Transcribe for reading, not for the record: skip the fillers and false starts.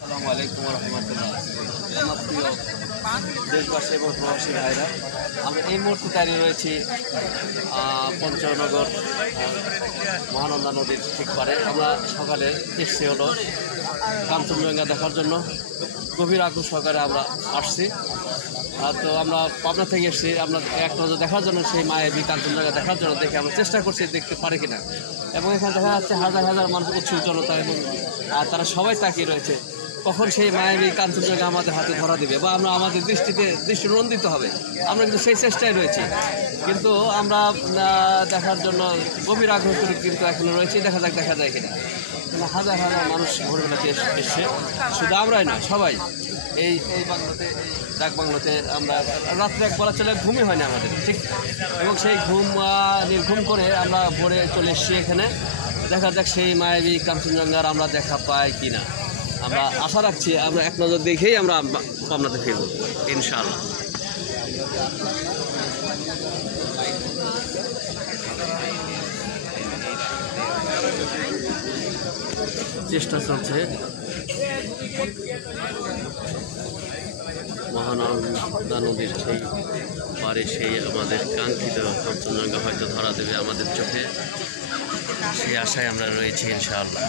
আসসালামু আলাইকুম রহমতুল্লাহ। আমার প্রিয় দেশবাসী এবং প্রবাসী ভাইরা, আমরা এই মুহূর্তে দাঁড়িয়ে রয়েছি পঞ্চনগর মহানন্দা নদীর ঠিক পারে। আমরা সকালে এসছি হলো কাঞ্চনজঙ্ঘা দেখার জন্য। গভীর আগ্রহ সহকারে আমরা আসছি। তো আমরা পাবনা থেকে এসেছি আমরা এক নজর দেখার জন্য, সেই মায়াবী কাঞ্চনজঙ্ঘা দেখার জন্য। দেখে আমরা চেষ্টা করছি দেখতে পারি কিনা। এবং এখানে দেখা যাচ্ছে হাজার হাজার মানুষ, উৎসুক জনতা, এবং তারা সবাই তাকিয়ে রয়েছে কখন সেই মায়াবী কাঞ্চনজঙ্ঘা আমাদের হাতে ধরা দিবে বা আমরা আমাদের দৃষ্টি নন্দিত হবে। আমরা কিন্তু সেই চেষ্টায় রয়েছি, কিন্তু আমরা দেখার জন্য গভীর আগ্রহ করে কিন্তু এখনো রয়েছি। দেখা যায় কিনা। হাজার হাজার মানুষ ভোরবেলাতে এসছে, শুধু আমরাই না, সবাই। এই বাংলাতে, ডাক বাংলাতে আমরা রাত্রে এক বলা চলে ঘুমই হয় না আমাদের, ঠিক। এবং সেই নির্ঘুম করে আমরা ভোরে চলে এসেছি এখানে। দেখা যাক সেই মায়াবী কাঞ্চনজঙ্ঘার আমরা দেখা পাই কিনা। আমরা আশা রাখছি আমরা এক নজর দেখেই আমরা পাবনাতে ফিরব ইনশাআল্লাহ। চেষ্টা চলছে মহানন্দা নদীর সেই পারে সেই আমাদের কাঙ্ক্ষিত কাঞ্চনজঙ্ঘা হয়তো ধরা দেবে আমাদের চোখে, সেই আশায় আমরা রয়েছি ইনশাআল্লাহ।